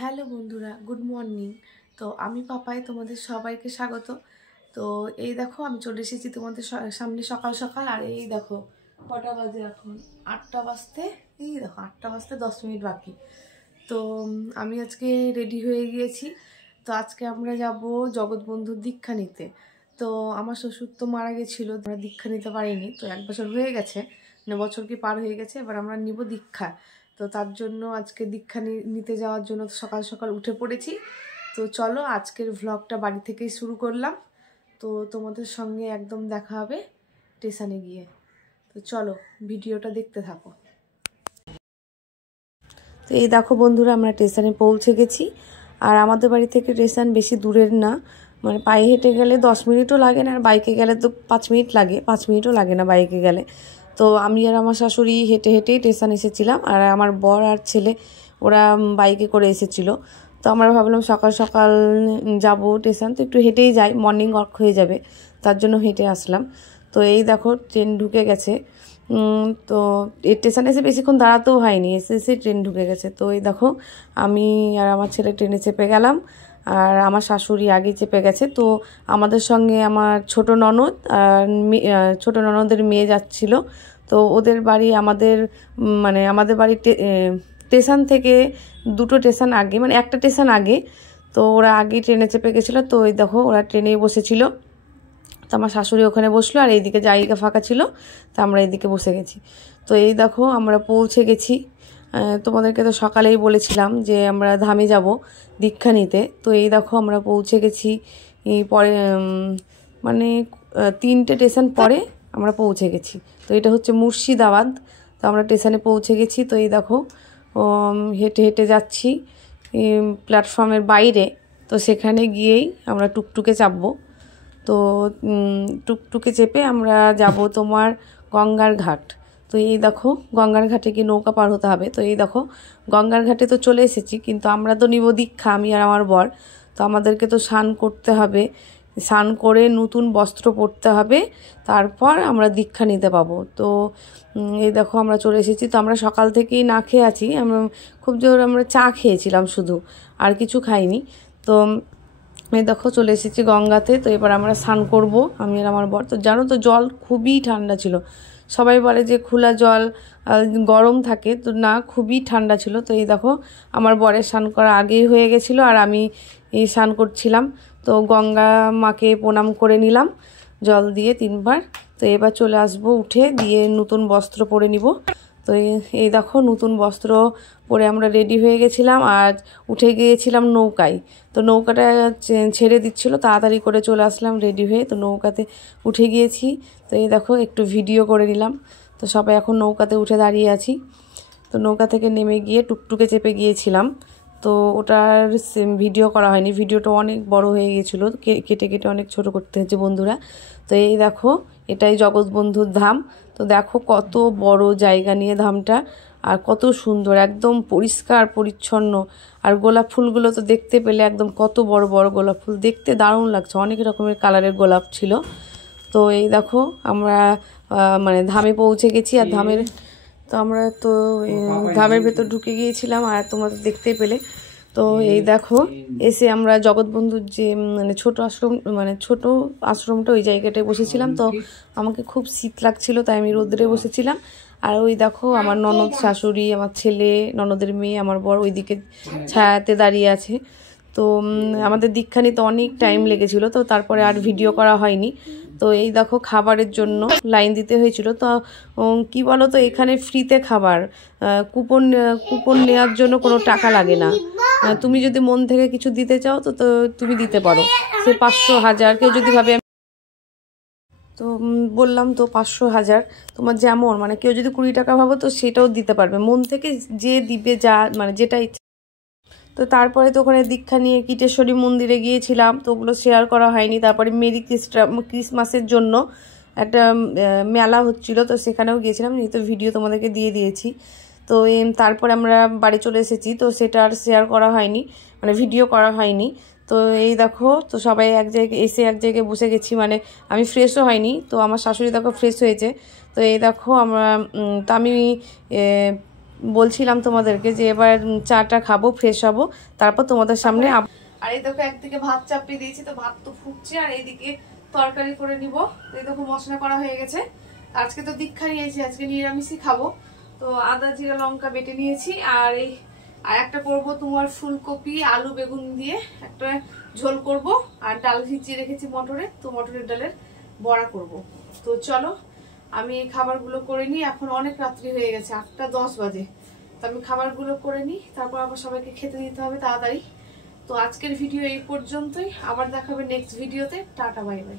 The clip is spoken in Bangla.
হ্যালো বন্ধুরা, গুড মর্নিং। তো আমি পাপাই, তোমাদের সবাইকে স্বাগত। তো এই দেখো আমি চলে এসেছি তোমাদের সামনে সকাল সকাল। আর এই দেখো কটা বাজে এখন, 8টা বাজতে, এই দেখো 8টা বাজতে 10 মিনিট বাকি। তো আমি আজকে রেডি হয়ে গিয়েছি। তো আজকে আমরা যাব জগৎবন্ধুর দীক্ষা নিতে। তো আমার শ্বশুর তো মারা গেছিলো, আমরা দীক্ষা নিতে পারিনি। তো 1 বছর হয়ে গেছে, মানে বছর কি পার হয়ে গেছে, এবার আমরা নিব দীক্ষা। তো তার জন্য আজকে দীক্ষা নিতে যাওয়ার জন্য সকাল সকাল উঠে পড়েছি। তো চলো আজকের ভ্লগটা বাড়ি থেকেই শুরু করলাম। তো তোমাদের সঙ্গে একদম দেখা হবে স্টেশনে গিয়ে। তো চলো ভিডিওটা দেখতে থাকো। তো এই দেখো বন্ধুরা, আমরা স্টেশনে পৌঁছে গেছি। আর আমাদের বাড়ি থেকে স্টেশন বেশি দূরের না, মানে পায়ে হেঁটে গেলে 10 মিনিটও লাগে না, আর বাইকে গেলে তো 5 মিনিট লাগে, 5 মিনিটও লাগে না বাইকে গেলে। তো আমি আর আমার শাশুড়ি হেঁটে হেঁটেই স্টেশন এসেছিলাম, আর আমার বর আর ছেলে ওরা বাইকে করে এসেছিল। তো আমরা ভাবলাম সকাল সকাল যাব স্টেশন, তো একটু হেঁটেই যাই, মর্নিং ওয়াক হয়ে যাবে, তার জন্য হেঁটে আসলাম। তো এই দেখো ট্রেন ঢুকে গেছে। তো স্টেশনে এসে বেশিক্ষণ দাঁড়াতেও হয়নি, এসে ট্রেন ঢুকে গেছে। তো এই দেখো আমি আর আমার ছেলে ট্রেনে চেপে গেলাম, আর আমার শাশুড়ি আগে চেপে গেছে। তো আমাদের সঙ্গে আমার ছোট ননদ আর ছোটো ননদের মেয়ে যাচ্ছিল। তো ওদের বাড়ি আমাদের বাড়ি স্টেশন থেকে 2টো স্টেশন আগে, মানে একটা স্টেশন আগে। তো ওরা আগে ট্রেনে চেপে গেছিলো। তো ওই দেখো ওরা ট্রেনেই বসেছিল। তো আমার শাশুড়ি ওখানে বসলো, আর এইদিকে জায়গা ফাঁকা ছিল, তো আমরা এইদিকে বসে গেছি। তো এই দেখো আমরা পৌঁছে গেছি। তোমাদেরকে তো সকালেই বলেছিলাম যে আমরা ধামে যাব দীক্ষা নিতে। তো এই দেখো আমরা পৌঁছে গেছি। পরে মানে 3টে স্টেশন পরে আমরা পৌঁছে গেছি। তো এটা হচ্ছে মুর্শিদাবাদ। তো আমরা স্টেশনে পৌঁছে গেছি। তো এই দেখো হেঁটে হেঁটে যাচ্ছি প্ল্যাটফর্মের বাইরে। তো সেখানে গিয়েই আমরা টুকটুকে চাপবো। তো টুকটুকে চেপে আমরা যাব তোমার গঙ্গার ঘাট। তো এই দেখো গঙ্গার ঘাটে গিয়ে নৌকা পার হতে হবে। তো এই দেখো গঙ্গার ঘাটে তো চলে এসেছি, কিন্তু আমরা তো নিব দীক্ষা, আমি আর আমার বর। তো আমাদেরকে তো স্নান করতে হবে, স্নান করে নতুন বস্ত্র পরতে হবে, তারপর আমরা দীক্ষা নিতে পাবো। তো এই দেখো আমরা চলে এসেছি। তো আমরা সকাল থেকেই না খেয়ে আছি, আমরা খুব জোর আমরা চা খেয়েছিলাম শুধু, আর কিছু খাইনি। তো এই দেখো চলে এসেছি গঙ্গাতে। তো এবার আমরা স্নান করব আমি আর আমার বর। তো জানো তো জল খুবই ঠান্ডা ছিল। সবাই বলে যে খোলা জল গরম থাকে, তো না, খুবই ঠান্ডা ছিল। তো এই দেখো আমার বরের স্নান করা আগেই হয়ে গেছিলো, আর আমি এই স্নান করছিলাম। তো গঙ্গা মাকে প্রণাম করে নিলাম জল দিয়ে 3বার। তো এবার চলে আসবো উঠে, দিয়ে নতুন বস্ত্র পরে নিব। তো এই দেখো নতুন বস্ত্র পরে আমরা রেডি হয়ে গেছিলাম, আর উঠে গিয়েছিলাম নৌকায়। তো নৌকাটা ছেড়ে দিচ্ছিলো, তাড়াতাড়ি করে চলে আসলাম রেডি হয়ে। তো নৌকাতে উঠে গিয়েছি। তো এই দেখো একটু ভিডিও করে নিলাম। তো সবাই এখন নৌকাতে উঠে দাঁড়িয়ে আছি। তো নৌকা থেকে নেমে গিয়ে টুকটুকে চেপে গিয়েছিলাম। তো ওটার ভিডিও করা হয়নি, ভিডিওটা অনেক বড় হয়ে গিয়েছিলো, কেটে কেটে অনেক ছোট করতে হয়েছে বন্ধুরা। তো এই দেখো এটাই জগৎবন্ধুর ধাম। তো দেখো কত বড় জায়গা নিয়ে ধামটা, আর কত সুন্দর, একদম পরিষ্কার পরিচ্ছন্ন। আর গোলাপ ফুলগুলো তো দেখতে পেলে একদম কত বড় বড় গোলাপ ফুল, দেখতে দারুণ লাগছে, অনেক রকমের কালারের গোলাপ ছিল। তো এই দেখো আমরা ধামে পৌঁছে গেছি। আর আমরা তো ধামের ভেতর ঢুকে গিয়েছিলাম, আর তোমরা তো দেখতে পেলে। তো এই দেখো এসে আমরা জগৎবন্ধুর যে ছোট আশ্রমটা, ওই জায়গাটায় বসেছিলাম। তো আমাকে খুব শীত লাগছিল, তাই আমি রোদ্রে বসেছিলাম। আর ওই দেখো আমার ননদ, শাশুড়ি, আমার ছেলে, ননদের মেয়ে, আমার বর ওইদিকে ছায়াতে দাঁড়িয়ে আছে। তো আমাদের দীক্ষা নিতে অনেক টাইম লেগেছিলো, তো তারপরে আর ভিডিও করা হয়নি। তো এই দেখো খাবারের জন্য লাইন দিতে হয়েছিল। তো কি বলো তো, এখানে ফ্রিতে খাবার, কুপন নেওয়ার জন্য কোনো টাকা লাগে না। তুমি যদি মন থেকে কিছু দিতে চাও তো তুমি দিতে পারো, সে 500 1000, কেউ যদি ভাবে। তো বললাম তো 500 1000 তোমার যেমন, কেউ যদি 20 টাকা ভাবো তো সেটাও দিতে পারবে, মন থেকে যে দিবে, যা যেটা ইচ্ছা। তো তারপরে তো ওখানে দীক্ষা নিয়ে কীটেশ্বরী মন্দিরে গিয়েছিলাম, তো ওগুলো শেয়ার করা হয়নি। তারপরে মেরি ক্রিসমাসের জন্য একটা মেলা হচ্ছিল, তো সেখানেও গিয়েছিলাম, এই তো ভিডিও তোমাদেরকে দিয়ে দিয়েছি। তো তারপরে আমরা বাড়ি চলে এসেছি, তো সেটা আর শেয়ার করা হয়নি, ভিডিও করা হয়নি। তো এই দেখো তো সবাই এক জায়গায় বসে গেছি, আমি ফ্রেশও হয়নি, তো আমার শাশুড়ি দেখো ফ্রেশ হয়েছে। তো এই দেখো আমরা তো আমি বলছিলাম তোমাদেরকে যে এবার চাটা খাবো, ফ্রেশ হবো, তারপর তোমাদের সামনে। আর এই দেখো একদিকে ভাত চাপিয়ে দিয়েছি, তো ভাত তো ফুটছে, আর এইদিকে তরকারি করে নিব। এই দেখো মশলা করা হয়ে গেছে। আজকে তো দীক্ষা নিয়েছি, আজকে নিরামিষই খাবো। তো আদা জিরা লঙ্কা বেটে নিয়েছি, আর একটা করব তোমার ফুলকপি আলু বেগুন দিয়ে একটা ঝোল করব, আর ডাল ভিজিয়ে রেখেছি মটরের, তো মটরের ডালের বড়া করব। তো চলো আমি খাবারগুলো করে নিই। এখন অনেক রাত্রি হয়ে গেছে, 8:10 বাজে। তো আমি খাবারগুলো করে নিই, তারপর আবার সবাইকে খেতে দিতে হবে তাড়াতাড়ি। তো আজকের ভিডিও এই পর্যন্তই, আবার দেখাবে নেক্সট ভিডিওতে। Tata bye bye.